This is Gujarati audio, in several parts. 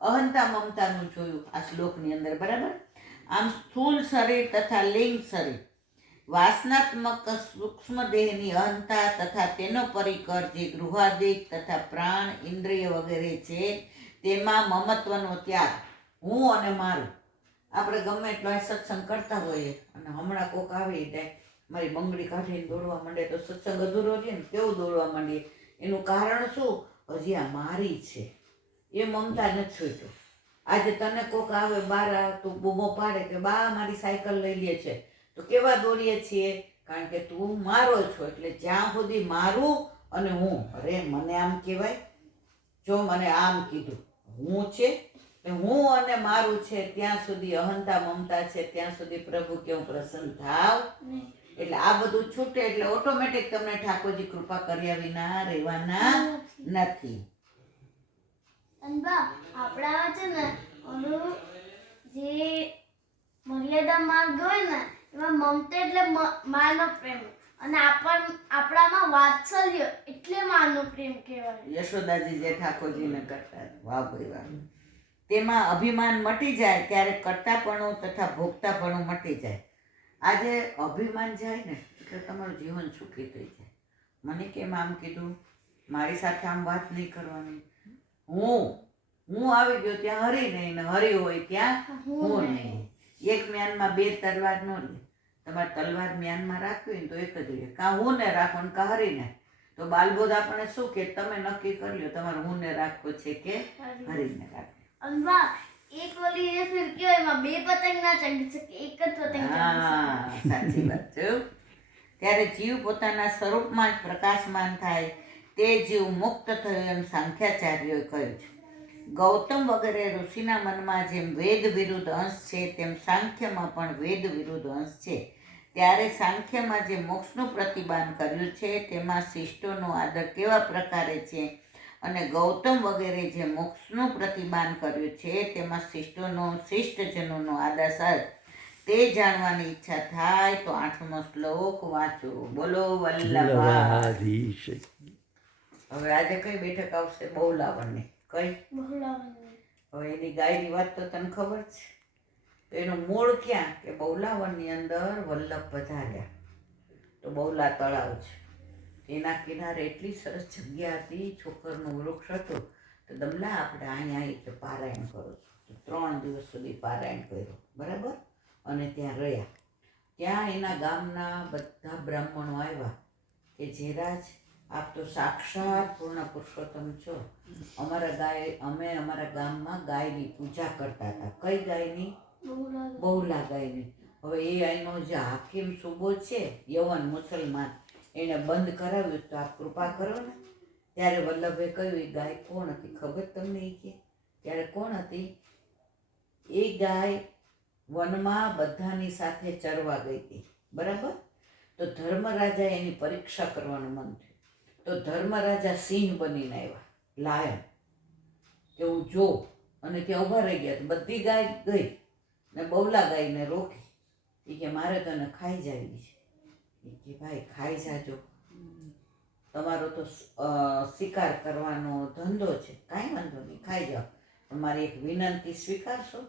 અહંતા મમતાનું જોયું આ શ્લોકની અંદર, બરાબર. આમ સ્થૂલ શરીર તથા લિંગ શરીર, વાસનાત્મક સૂક્ષ્મ દેહની અહંતા તથા તેનો પરિકર જે ગૃહાદિક તથા પ્રાણ ઇન્દ્રિય વગેરે છે તેમાં મમત્વનો ત્યાગ, હું અને મારું. આપણે ગમે એટલો સત્સંગ કરતા હોઈએ અને હમણાં કોક આવી જાય મારી બંગડી કાઢીને દોડવા માંડે તો સત્સંગ અધૂરો રહે ને, કેવું દોડવા માંડીએ? એનું કારણ શું? હજી આ મારી છે એ મમતા નથી છૂટ્યો. આજે તને કોક આવે બાર તું બૂમો પાડે કે બા મારી સાયકલ લઈ લે છે, તો કેવા દોડીએ છીએ? કારણ કે તું મારો છો. એટલે જ્યાં સુધી મારું અને હું, અરે મને આમ કહેવાય, જો મને આમ કીધું, હું છે હું અને મારું છે ત્યાં સુધી અહંતા મમતા છે, ત્યાં સુધી પ્રભુ કેવું પ્રસન્ન થાવ. એટલે આ બધું છૂટે એટલે ઓટોમેટિક તમને ઠાકોરજી કૃપા કર્યા વિના રહેવાના નથી. આપણામાં છે ને જે મર્યાદા માર્ગ હોય ને એમાં મમતા એટલે માનો પ્રેમ, અને આપણામાં વાત્સલ્ય એટલે માનો પ્રેમ કહેવાય. યશોદાજી જે ઠાકોરજીને કરતા, વાહ ભાઈ વાહ. તેમાં અભિમાન મટી જાય ત્યારે કર્તાપણું તથા ભોગતાપણું મટી જાય. આજે અભિમાન જાય ને એટલે તમારું જીવન સુખી થઈ જાય. મને કેમ આમ કીધું, મારી સાથે આમ વાત નહીં કરવાની, હું આવી ગયો ત્યાં હરી નહીં, ને હરી હોય ત્યાં હું નહીં. એક મ્યાનમાં બે તલવાર ન લે. તમારે તલવાર મ્યાનમાં રાખવી ને તો એક જ લે, કાં હું ને રાખો ને કાં હરીને. તો બાલબોધ આપણને શું કે તમે નક્કી કરી લો તમારે હું ને રાખવો છે કે હરીને રાખવો. એક ઓલી જે ફિરકી હોય એમાં બે પતંગ ના ચગી શકે, એક જ પતંગ ચગી શકે. સાચી વાત છે. ત્યારે જીવ પોતાના સ્વરૂપમાં જ પ્રકાશમાન થાય તે જીવ મુક્ત થયો એમ સાંખ્યાચાર્યોએ કહ્યું છે. ગૌતમ વગેરે ઋષિના મનમાં જેમ વેદ વિરુદ્ધ અંશ છે તેમ સાંખ્યમાં પણ વેદ વિરુદ્ધ અંશ છે. ત્યારે સાંખ્યમાં જે મોક્ષનું પ્રતિપાદન કર્યું છે તેમાં શિષ્ટોનો આદર કેવા પ્રકારે છે, અને ગૌતમ વગેરે જે મોક્ષનું પ્રતિપાદન કર્યું છે તેમાં શિષ્ટજનોનો આદર સર તે જાણવાની ઈચ્છા થાય તો 8મો શ્લોક વાંચો. બોલો વલ્લભાધીશ. હવે આજે કઈ બેઠક આવશે? બહુલાવનની. કઈ? બહુલાવનની. હવે એની ગાયની વાત તો તને ખબર છે. તો એનું મૂળ ક્યાં? કે બહુલાવનની અંદર વલ્લભ પધાર્યા તો બહુલા તળાવ છે, એના કિનારે એટલી સરસ જગ્યા હતી, છોકરનું વૃક્ષ હતું. તો દમલા આપણે અહીંયા પારાયણ કરો છો. 3 દિવસ સુધી પારાયણ કર્યું, બરાબર. અને ત્યાં રહ્યા. ત્યાં એના ગામના બધા બ્રાહ્મણો આવ્યા કે જેરાજ આપ તો સાક્ષાત પૂર્ણ પુરુષોત્તમ છો. અમે અમારા ગામમાં ગાયની પૂજા કરતા હતા. કઈ ગાયની? બહુલા ગાયની. હવે એ અહીંનો જે હાકીમ સુબો છે, યવન મુસલમાન, એને બંધ કરાવ્યું તો આપ કૃપા કરો ને. ત્યારે વલ્લભે કહ્યું એ ગાય કોણ હતી ખબર તમને? એ કે ત્યારે કોણ હતી? એ ગાય વનમાં બધાની સાથે ચરવા ગઈ હતી, બરાબર. તો ધર્મરાજા એની પરીક્ષા કરવાનું મન થયું. તો ધર્મરાજા સિંહ બનીને આવ્યા, લાયન, કે હું જો. અને ત્યાં ઊભા રહી ગયા. બધી ગાય ગઈ ને બહુલા ગાયને રોકી. એ કે મારે તને ખાઈ જવી છે. એ કે ભાઈ ખાઈ જાજો, તમારો તો શિકાર કરવાનો ધંધો છે, કાંઈ વાંધો નહીં, ખાઈ જાઓ, પણ મારી એક વિનંતી સ્વીકારશો?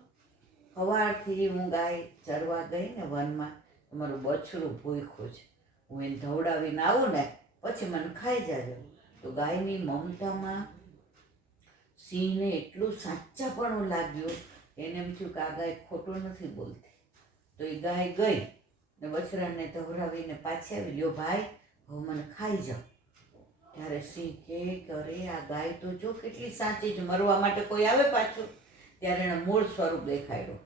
સવારથી હું ગાય ચરવા ગઈ ને વનમાં, તમારું બછડું ભૂખ્યું છે, હું એને ધવડાવીને આવું ને પછી મને ખાઈ જાજો. તો ગાયની મમતામાં સિંહને એટલું સાચાપણું લાગ્યું, એને એમ થયું કે આ ગાય ખોટું નથી બોલતી. તો એ ગાય ગઈ ને બછડાને ધવરાવીને પાછી આવી. લ્યો ભાઈ, હવે મને ખાઈ જાઓ. ત્યારે સિંહ કે અરે આ ગાય તો જો કેટલી સાચી છે, મરવા માટે કોઈ આવે પાછું. ત્યારે એને મૂળ સ્વરૂપ દેખાડ્યું.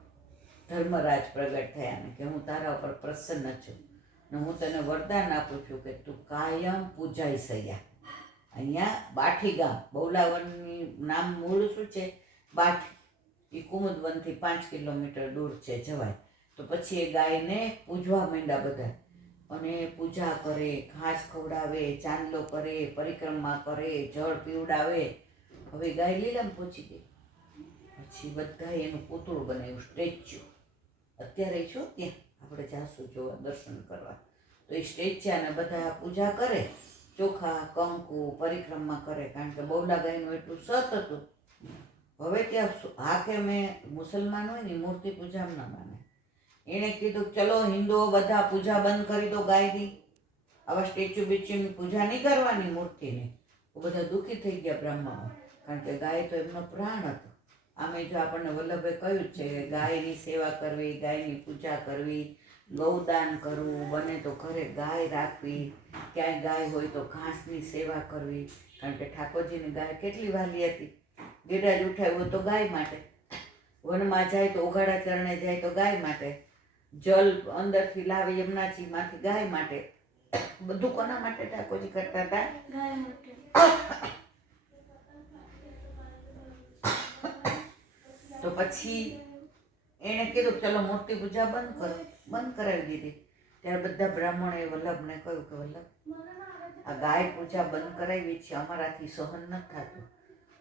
ધર્મરાજ પ્રગટ થયા ને કે હું તારા ઉપર પ્રસન્ન છું ને હું તને વરદાન આપું છું કે તું કાયમ પૂજાઈ સયા. અહીંયા બાઠી ગામ, બહુલાવનની નામ મૂળ શું છે? બાઠી. એ કુમુદવનથી 5 કિલોમીટર દૂર છે, જવાય. તો પછી એ ગાયને પૂજવા માંડ્યા બધા, અને પૂજા કરે, ઘાસ ખવડાવે, ચાંદલો કરે, પરિક્રમા કરે, જળ પીવડાવે. હવે ગાય લીલામાં પહોંચી ગઈ. પછી બધા એનું પૂતળું બનાવ્યું, સ્ટેચ્યુ. અત્યારે છો ત્યાં આપણે જાશું જોવા, દર્શન કરવા. તો એ સ્ટેચ્યાને બધા પૂજા કરે, ચોખા કંકુ પરિક્રમા કરે, કારણ કે બહુલા ગાયનું એટલું સત હતું. હવે ત્યાં હા કે મેં મુસલમાન હોય ને મૂર્તિ પૂજામાં ના માને. એણે કીધું ચલો હિન્દુઓ બધા પૂજા બંધ કરી દો ગાયની, આવા સ્ટેચ્યુ બીચ્યુની પૂજા નહીં કરવાની મૂર્તિની. તો બધા દુઃખી થઈ ગયા બ્રાહ્મણો, કારણ કે ગાય તો એમનો પ્રાણ હતો. આમે જો આપણને વલ્લભે કહ્યું જ છે કે ગાયની સેવા કરવી, ગાયની પૂજા કરવી, ગૌદાન કરવું, બને તો ઘરે ગાય રાખવી, ક્યાંય ગાય હોય તો ઘાસની સેવા કરવી, કારણ કે ઠાકોરજીની ગાય કેટલી વાલી હતી. ગિરરાજ ઉઠાવ્યું તો ગાય માટે, વનમાં જાય તો ઉઘાડા ચરણે જાય તો ગાય માટે, જલ અંદરથી લાવે યમુનાજીમાંથી ગાય માટે. બધું કોના માટે ઠાકોરજી કરતા હતા? ગાય માટે. તો પછી એણે કીધું ચલો મૂર્તિ પૂજા બંધ કરો, બંધ કરાવી દીધી. ત્યારે બધા બ્રાહ્મણોએ વલ્લભને કહ્યું કે વલ્લભ આ ગાય પૂજા બંધ કરાવી છે, અમારાથી સહન નથી થતું.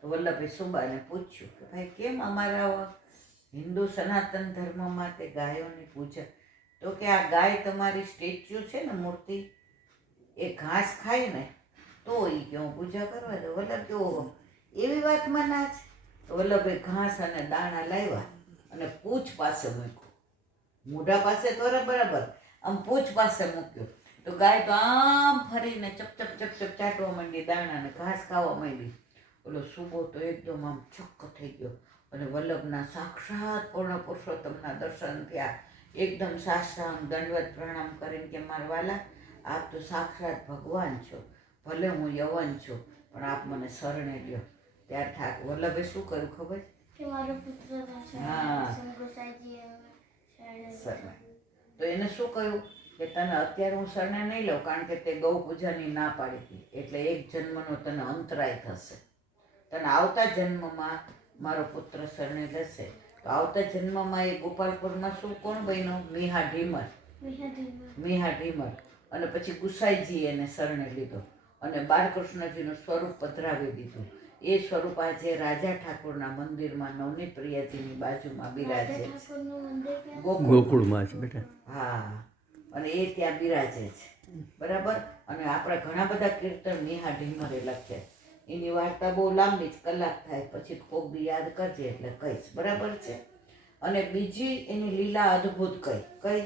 તો વલ્લભે સુબાને પૂછ્યું કે ભાઈ કેમ અમારા હિન્દુ સનાતન ધર્મમાં તે ગાયોની પૂજા? તો કે આ ગાય તમારી સ્ટેચ્યુ છે ને મૂર્તિ, એ ઘાસ ખાય ને તો એ કે હું પૂજા કરવા દઉં. વલ્લભ કેવો એવી વાતમાં ના છે? તો વલ્લભે ઘાસ અને દાણા લાવ્યા અને પૂંછ પાસે મૂક્યું. મોઢા પાસે તો બરાબર, આમ પૂંછ પાસે મૂક્યું. તો ગાય તો આમ ફરીને ચપ ચપ ચપ ચપ ચાટવા માંડી, દાણા ને ઘાસ ખાવા માંડી. ઓલો સુબો તો એકદમ આમ છક્ક થઈ ગયો અને વલ્લભના સાક્ષાત પૂર્ણ પુરુષોત્તમના દર્શન થયા. એકદમ સાષ્ટાંગ દંડવત પ્રણામ કરીને કે મારા વાલા, આપ તો સાક્ષાત ભગવાન છો, ભલે હું યવન છું પણ આપ મને શરણે લ્યો. ત્યાર ઠાક વલ્લભે શું કર્યું ખબર? કે મારો પુત્ર થશે. હા. ગોસાઈજી શરણે. તો એને શું કહ્યું કે તને અત્યારે હું શરણે નહીં લઉં, કારણ કે તે ગૌ પૂજાની ના પાડી હતી, એટલે એક જન્મનો તને અંતરાય થશે. તને આવતા જન્મમાં મારો પુત્ર શરણે લેશે. તો આવતા જન્મમાં એ ગોપાલપુરમાં શું કોણ બન્યો? મીહા ઢીમર. મીહા ઢીમર. અને પછી ગુસાઈજી એને શરણે લીધો અને બાળકૃષ્ણજીનું સ્વરૂપ પધરાવી દીધું. એ સ્વરૂપ આજે રાજા ઠાકોરના મંદિરમાં નવનીત પ્રિયાજીની બાજુમાં બિરાજે છે. ગોકુળમાં છે બેટા. હા, અને એ ત્યાં બિરાજે છે, બરાબર. અને આપણા ઘણા બધા કીર્તન મીહા ઢીમરે લખ્યા. એની વાર્તા બહુ લાંબી જ, કલાક થાય, પછી કોક દી યાદ કરજે એટલે કહીશ, બરાબર છે. અને બીજી એની લીલા અદ્ભુત કઈ